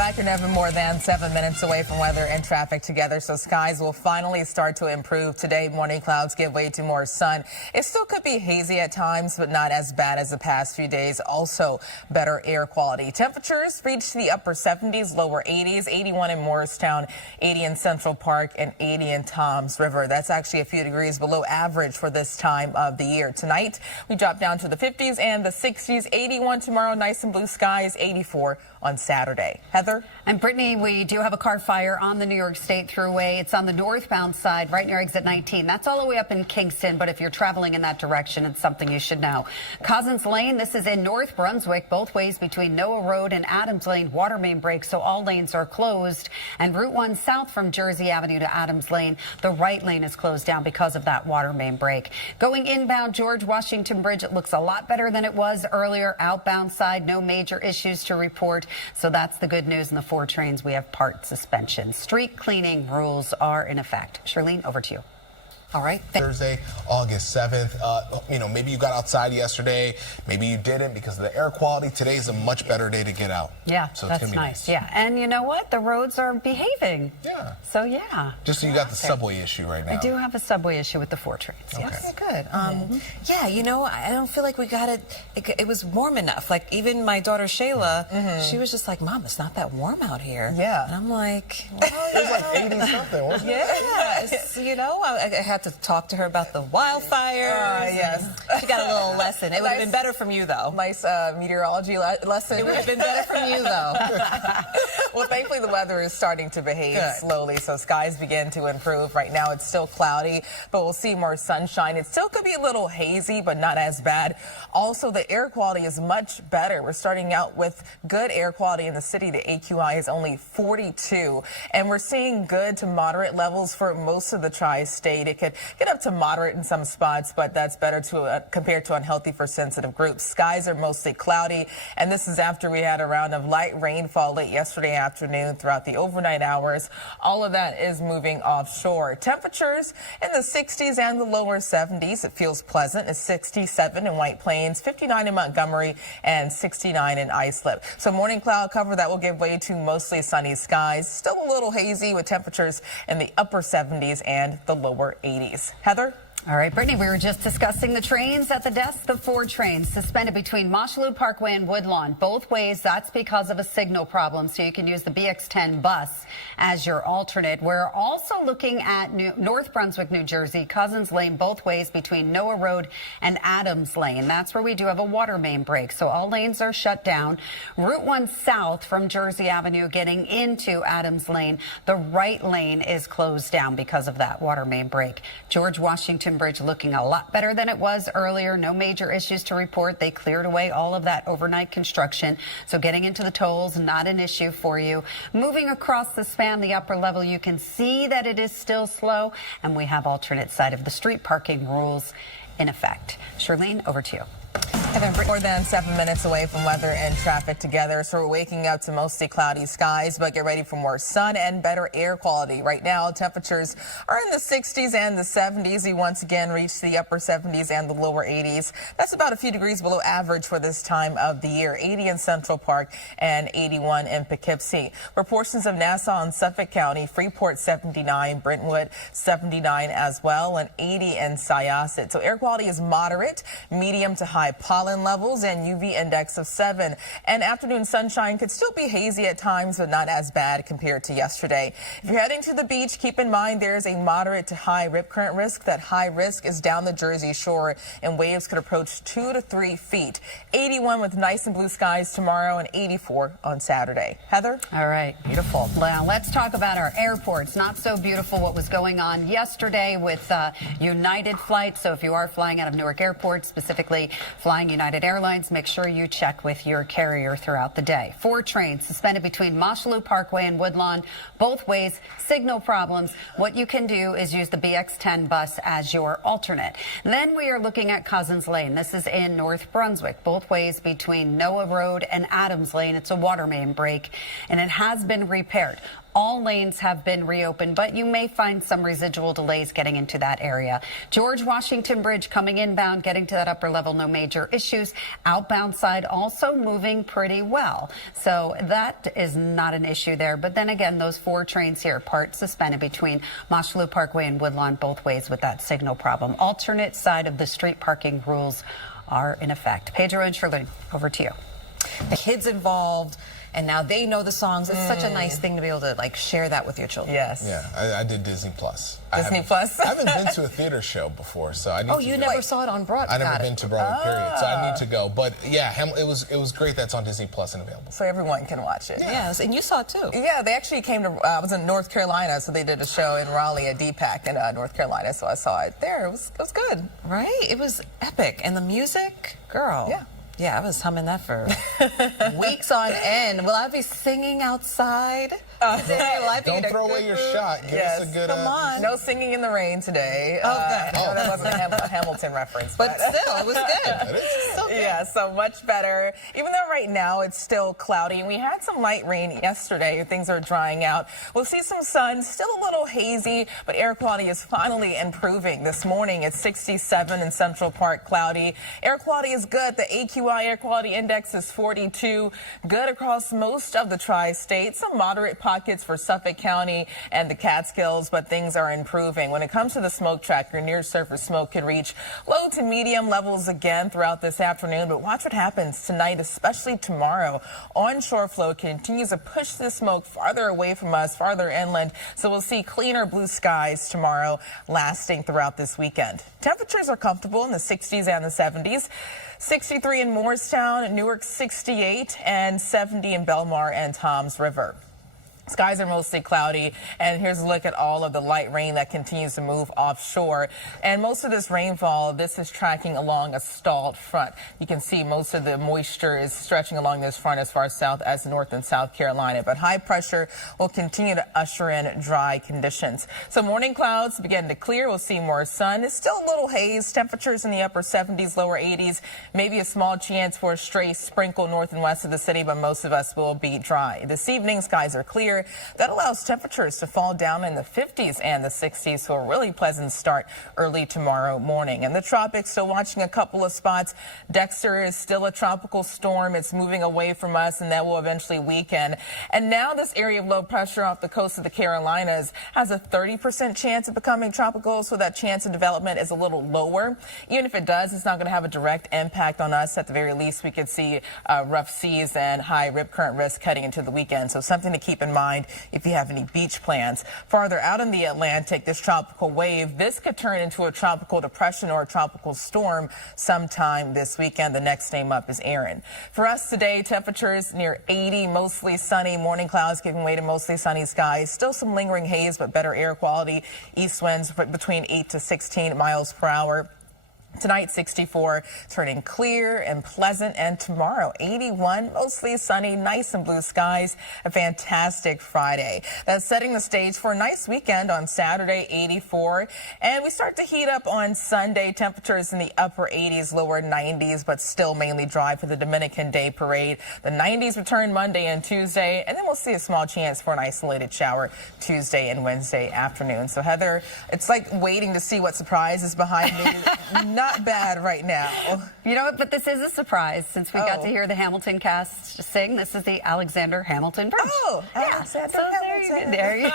back. You're never more than 7 minutes away from weather and traffic together, so skies will finally start to improve. Today, morning clouds give way to more sun. It still could be hazy at times, but not as bad as the past few days. Also, better air quality. Temperatures reach the upper 70s, lower 80s, 81 in Morristown, 80 in Central Park, and 80 in Toms River. That's actually a few degrees below average for this time of the year. Tonight, we drop down to the 50s and the 60s, 81 tomorrow, nice and blue skies, 84 on Saturday. Heather? And Brittany, we do have a car fire on the New York State Thruway. It's on the northbound side, right near exit 19. That's all the way up in Kingston, but if you're traveling in that direction, it's something you should know. Cousins Lane, this is in North Brunswick, both ways between Noah Road and Adams Lane, water main break, so all lanes are closed. And Route 1 south from Jersey Avenue to Adams Lane, the right lane is closed down because of that water main break. Going inbound George Washington Bridge, it looks a lot better than it was earlier. Outbound side, no major issues to report. So that's the good news. In the 4 trains, we have part suspension. Street cleaning rules are in effect. Charlene, over to you. All right. Thursday, August 7th. Maybe you got outside yesterday. Maybe you didn't because of the air quality. Today's a much better day to get out. Yeah, so that's nice. Yeah, and you know what? The roads are behaving. Yeah. So, yeah. Just so you got the subway issue right now. I do have a subway issue with the 4 trains. Okay. Yes. Good. Yeah, I don't feel like we got it. It was warm enough. Like, even my daughter Shayla, she was just like, Mom, it's not that warm out here. Yeah. And I'm like, well, it was like 80 something, wasn't it? Yeah. I had to talk to her about the wildfires. Yes. She got a little lesson. It would have been better from you, though. Nice meteorology lesson. It would have been better from you, though. Well, thankfully, the weather is starting to behave slowly, so skies begin to improve. Right now, it's still cloudy, but we'll see more sunshine. It still could be a little hazy, but not as bad. Also, the air quality is much better. We're starting out with good air quality in the city. The AQI is only 42, and we're seeing good to moderate levels for most of the tri-state. It could get up to moderate in some spots, but that's better compared to unhealthy for sensitive groups. Skies are mostly cloudy, and this is after we had a round of light rainfall late yesterday afternoon throughout the overnight hours. All of that is moving offshore. Temperatures in the 60s and the lower 70s. It feels pleasant. It's 67 in White Plains, 59 in Montgomery, and 69 in Islip. So morning cloud cover that will give way to mostly sunny skies. Still a little hazy with temperatures in the upper 70s and the lower 80s. Heather? All right, Brittany, we were just discussing the trains at the desk. The 4 trains suspended between Mosholu Parkway and Woodlawn. Both ways, that's because of a signal problem, so you can use the BX10 bus as your alternate. We're also looking at North Brunswick, New Jersey, Cousins Lane, both ways between Noah Road and Adams Lane. That's where we do have a water main break, so all lanes are shut down. Route 1 south from Jersey Avenue getting into Adams Lane, the right lane is closed down because of that water main break. George Washington Bridge looking a lot better than it was earlier. No major issues to report. They cleared away all of that overnight construction. So getting into the tolls, not an issue for you. Moving across the span, the upper level, you can see that it is still slow. And we have alternate side of the street parking rules in effect. Charlene, over to you. More than 7 minutes away from weather and traffic together, so we're waking up to mostly cloudy skies, but get ready for more sun and better air quality. Right now, temperatures are in the 60s and the 70s. We once again reached the upper 70s and the lower 80s. That's about a few degrees below average for this time of the year. 80 in Central Park and 81 in Poughkeepsie. For portions of Nassau and Suffolk County, Freeport 79, Brentwood 79 as well, and 80 in Syosset. So air quality is moderate, medium to high pollen levels, and UV index of 7. And afternoon sunshine could still be hazy at times, but not as bad compared to yesterday. If you're heading to the beach, keep in mind there's a moderate to high rip current risk. That high risk is down the Jersey Shore, and waves could approach 2 to 3 feet. 81 with nice and blue skies tomorrow, and 84 on Saturday. Heather? All right, beautiful. Now let's talk about our airports. Not so beautiful what was going on yesterday with United flights. So if you are flying out of Newark Airport, specifically flying United Airlines, make sure you check with your carrier throughout the day. 4 trains suspended between Mosholu Parkway and Woodlawn, both ways, signal problems. What you can do is use the BX10 bus as your alternate. Then we are looking at Cousins Lane. This is in North Brunswick, both ways between Noah Road and Adams Lane. It's a water main break, and it has been repaired. All lanes have been reopened, but you may find some residual delays getting into that area. George Washington Bridge coming inbound, getting to that upper level, no major issues. Outbound side also moving pretty well. So that is not an issue there. But then again, those 4 trains here, part suspended between Mosholu Parkway and Woodlawn both ways with that signal problem. Alternate side of the street parking rules are in effect. Pedro and Shirley, over to you. The kids involved, and now they know the songs. It's such a nice thing to be able to like share that with your children. Yes. Yeah, I did Disney Plus. Disney Plus? I haven't been to a theater show before, so I need to You go. never saw it on Broadway? I never been to Broadway, period, so I need to go. But yeah, it was great that's on Disney Plus and available. So everyone can watch it. Yes, and you saw it too. Yeah, they actually came to, I was in North Carolina, so they did a show in Raleigh at DPAC in North Carolina, so I saw it there. It was good. Right? It was epic. And the music, girl. Yeah. Yeah, I was humming that for weeks on end. Will I be singing outside? Don't throw away your shot. Give us a good. Come on. No singing in the rain today. Okay. I know that wasn't a Hamilton reference. But still, it was good. So good. Yeah, so much better. Even though right now it's still cloudy, and we had some light rain yesterday, things are drying out. We'll see some sun, still a little hazy, but air quality is finally improving. This morning it's 67 in Central Park, cloudy. Air quality is good. The AQI air quality index is 42. Good across most of the tri-state. Some moderate pockets for Suffolk County and the Catskills, but things are improving. When it comes to the smoke tracker, near surface smoke can reach low to medium levels again throughout this afternoon, but watch what happens tonight, especially tomorrow. Onshore flow continues to push the smoke farther away from us, farther inland, so we'll see cleaner blue skies tomorrow lasting throughout this weekend. Temperatures are comfortable in the 60s and the 70s. 63 in Morristown, Newark 68, and 70 in Belmar and Toms River. Skies are mostly cloudy, and here's a look at all of the light rain that continues to move offshore. And most of this rainfall, this is tracking along a stalled front. You can see most of the moisture is stretching along this front as far south as North and South Carolina. But high pressure will continue to usher in dry conditions. So morning clouds begin to clear. We'll see more sun. It's still a little haze. Temperatures in the upper 70s, lower 80s. Maybe a small chance for a stray sprinkle north and west of the city, but most of us will be dry. This evening, skies are clear. That allows temperatures to fall down in the 50s and the 60s, so a really pleasant start early tomorrow morning. And the tropics, still watching a couple of spots. Dexter is still a tropical storm. It's moving away from us, and that will eventually weaken. And now this area of low pressure off the coast of the Carolinas has a 30% chance of becoming tropical, so that chance of development is a little lower. Even if it does, it's not going to have a direct impact on us. At the very least, we could see rough seas and high rip current risk heading into the weekend, so something to keep in mind if you have any beach plans. Farther out in the Atlantic, this tropical wave, this could turn into a tropical depression or a tropical storm sometime this weekend. The next name up is Aaron. For us today, temperatures near 80, mostly sunny. Morning clouds giving way to mostly sunny skies. Still some lingering haze, but better air quality. East winds between 8 to 16 miles per hour. Tonight, 64, turning clear and pleasant, and tomorrow, 81, mostly sunny, nice and blue skies, a fantastic Friday. That's setting the stage for a nice weekend on Saturday, 84, and we start to heat up on Sunday. Temperatures in the upper 80s, lower 90s, but still mainly dry for the Dominican Day Parade. The 90s return Monday and Tuesday, and then we'll see a small chance for an isolated shower Tuesday and Wednesday afternoon. So, Heather, it's like waiting to see what surprise is behind me. Not bad right now. You know what? But this is a surprise since we got to hear the Hamilton cast sing. This is the Alexander Hamilton Bridge. Oh, yeah. Alexander So Hamilton. there you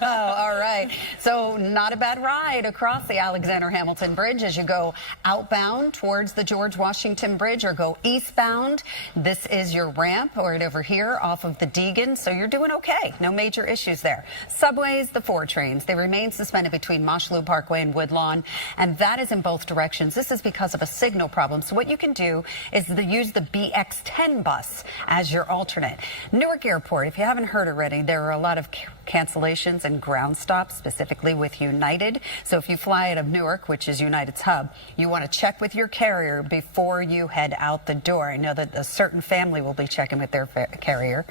go. All right. So not a bad ride across the Alexander Hamilton Bridge as you go outbound towards the George Washington Bridge or go eastbound. This is your ramp right over here off of the Deegan. So you're doing okay. No major issues there. Subways, the 4 trains, they remain suspended between Mosholu Parkway and Woodlawn, and that is in both directions. This is because of a signal problem. So what you can do is use the BX10 bus as your alternate. Newark Airport, if you haven't heard already, there are a lot of cancellations and ground stops, specifically with United. So if you fly out of Newark, which is United's hub, you want to check with your carrier before you head out the door. I know that a certain family will be checking with their carrier.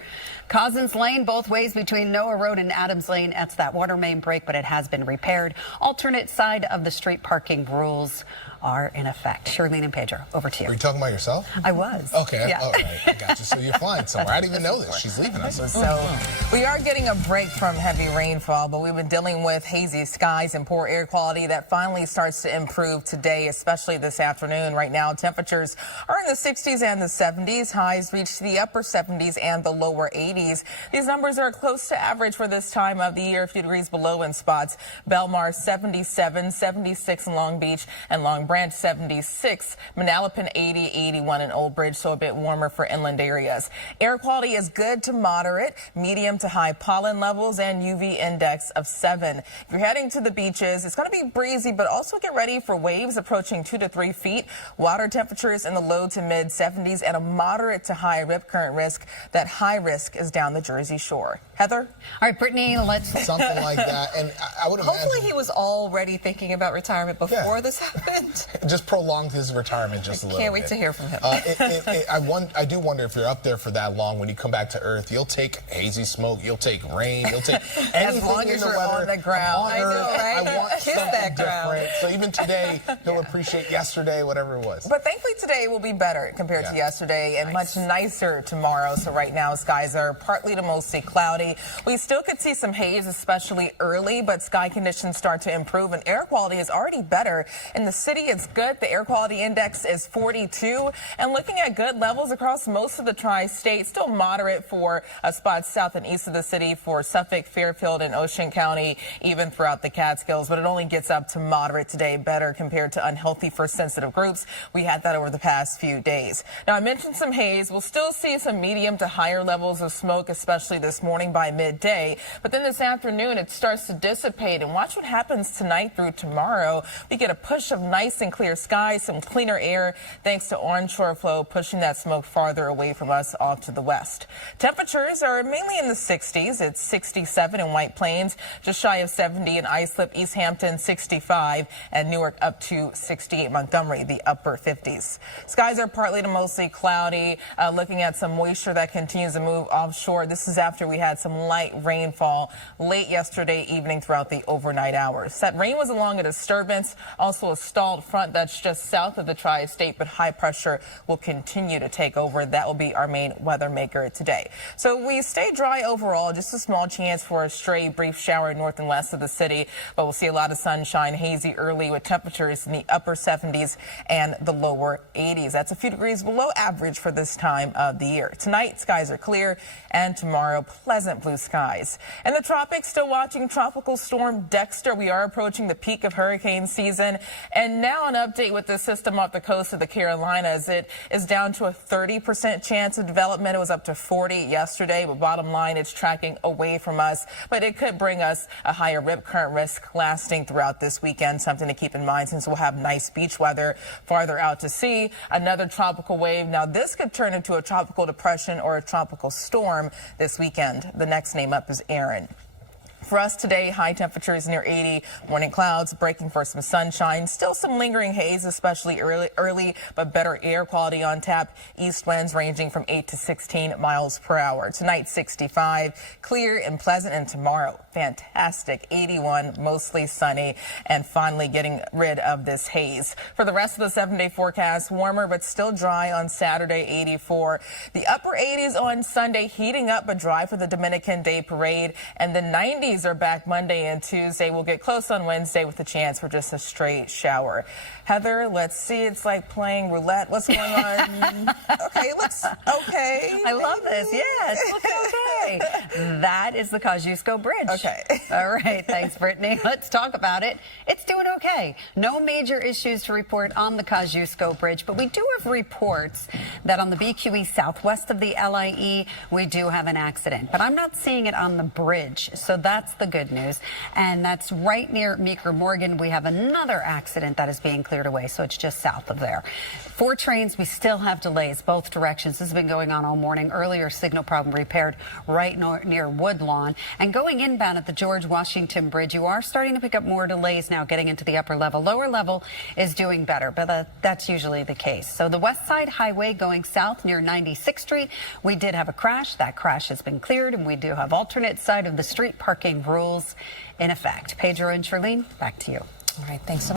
Cozzens Lane, both ways between Noah Road and Adams Lane. That's that water main break, but it has been repaired. Alternate side of the street parking rules are in effect. Shirlene and Pedro, over to Were you. you talking about yourself? I was. Okay, Yeah. all right, I got you. So you're flying somewhere. I didn't even know this. She's leaving us. So we are getting a break from heavy rainfall, but we've been dealing with hazy skies and poor air quality that finally starts to improve today, especially this afternoon. Right now, temperatures are in the 60s and the 70s. Highs reach the upper 70s and the lower 80s. These numbers are close to average for this time of the year, a few degrees below in spots. Belmar 77, 76 in Long Beach, and Long Branch 76. Manalapan 80, 81 in Old Bridge, so a bit warmer for inland areas. Air quality is good to moderate, medium to high pollen levels, and UV index of 7. If you're heading to the beaches, it's going to be breezy, but also get ready for waves approaching 2 to 3 feet. Water temperatures in the low to mid 70s and a moderate to high rip current risk. That high risk is down the Jersey Shore. Heather? All right, Brittany, let's... Something like that. And I would imagine... Hopefully he was already thinking about retirement before this happened. Just prolonged his retirement just a little bit. Can't wait to hear from him. I do wonder if you're up there for that long, when you come back to Earth, you'll take hazy smoke, you'll take rain, you'll take anything As long in as the you're weather. on the ground. I'm on I know, Earth. right? I want Kiss something that ground. different. So even today, he'll appreciate yesterday, whatever it was. But thankfully today will be better compared to yesterday and much nicer tomorrow. So right now skies are partly to mostly cloudy. We still could see some haze, especially early, but sky conditions start to improve and air quality is already better. In the city, it's good. The air quality index is 42 and looking at good levels across most of the tri-state. Still moderate for spots south and east of the city for Suffolk, Fairfield, and Ocean County, even throughout the Catskills. But it only gets up to moderate today, better compared to unhealthy for sensitive groups. We had that over the past few days. Now, I mentioned some haze. We'll still see some medium to higher levels of smoke, especially this morning by midday. But then this afternoon, it starts to dissipate. And watch what happens tonight through tomorrow. We get a push of nice and clear skies, some cleaner air, thanks to onshore flow, pushing that smoke farther away from us off to the west. Temperatures are mainly in the 60s. It's 67 in White Plains, just shy of 70 in Islip, East Hampton, 65, and Newark up to 68. Montgomery, the upper 50s. Skies are partly to mostly cloudy. Looking at some moisture that continues to move offshore. This is after we had some light rainfall late yesterday evening throughout the overnight hours. That rain was along a disturbance, also a stalled front that's just south of the tri-state, but high pressure will continue to take over. That will be our main weather maker today. So we stay dry overall, just a small chance for a stray brief shower north and west of the city, but we'll see a lot of sunshine, hazy early with temperatures in the upper 70s and the lower 80s. That's a few degrees below average for this time of the year. Tonight, skies are clear, and tomorrow, pleasant blue skies. In the tropics, still watching Tropical Storm Dexter. We are approaching the peak of hurricane season, and now an update with the system off the coast of the Carolinas. It is down to a 30% chance of development. It was up to 40 yesterday, but bottom line, it's tracking away from us, but it could bring us a higher rip current risk lasting throughout this weekend. Something to keep in mind since we'll have nice beach weather farther out to sea. Another tropical wave. Now this could turn into a tropical depression or a tropical storm this weekend. The next name up is Aaron. For us today, high temperatures near 80, morning clouds breaking for some sunshine. Still some lingering haze, especially early, but better air quality on tap. East winds ranging from 8 to 16 miles per hour. Tonight, 65, clear and pleasant, and tomorrow, fantastic, 81, mostly sunny, and finally getting rid of this haze. For the rest of the 7-day forecast, warmer but still dry on Saturday, 84. The upper 80s on Sunday, heating up but dry for the Dominican Day Parade, and the 90s are back Monday and Tuesday. We'll get close on Wednesday with a chance for just a straight shower. Heather, let's see. It's like playing roulette. What's going on? Okay, it looks okay. I love this. Yeah, it's looking okay. That is the Kosciuszko Bridge. Okay. All right. Thanks, Brittany. Let's talk about it. It's doing okay. No major issues to report on the Kosciuszko Bridge, but we do have reports that on the BQE southwest of the LIE, we do have an accident. But I'm not seeing it on the bridge, so that's the good news. And that's right near Meeker Morgan. We have another accident that is being cleared away, so it's just south of there. 4 trains, we still have delays both directions. This has been going on all morning. Earlier signal problem repaired right near Woodlawn. And going inbound at the George Washington Bridge, you are starting to pick up more delays now getting into the upper level. Lower level is doing better, but that's usually the case. So the West Side Highway going south near 96th Street, we did have a crash. That crash has been cleared, and we do have alternate side of the street parking rules in effect. Pedro and Charlene, back to you. All right, thanks so much.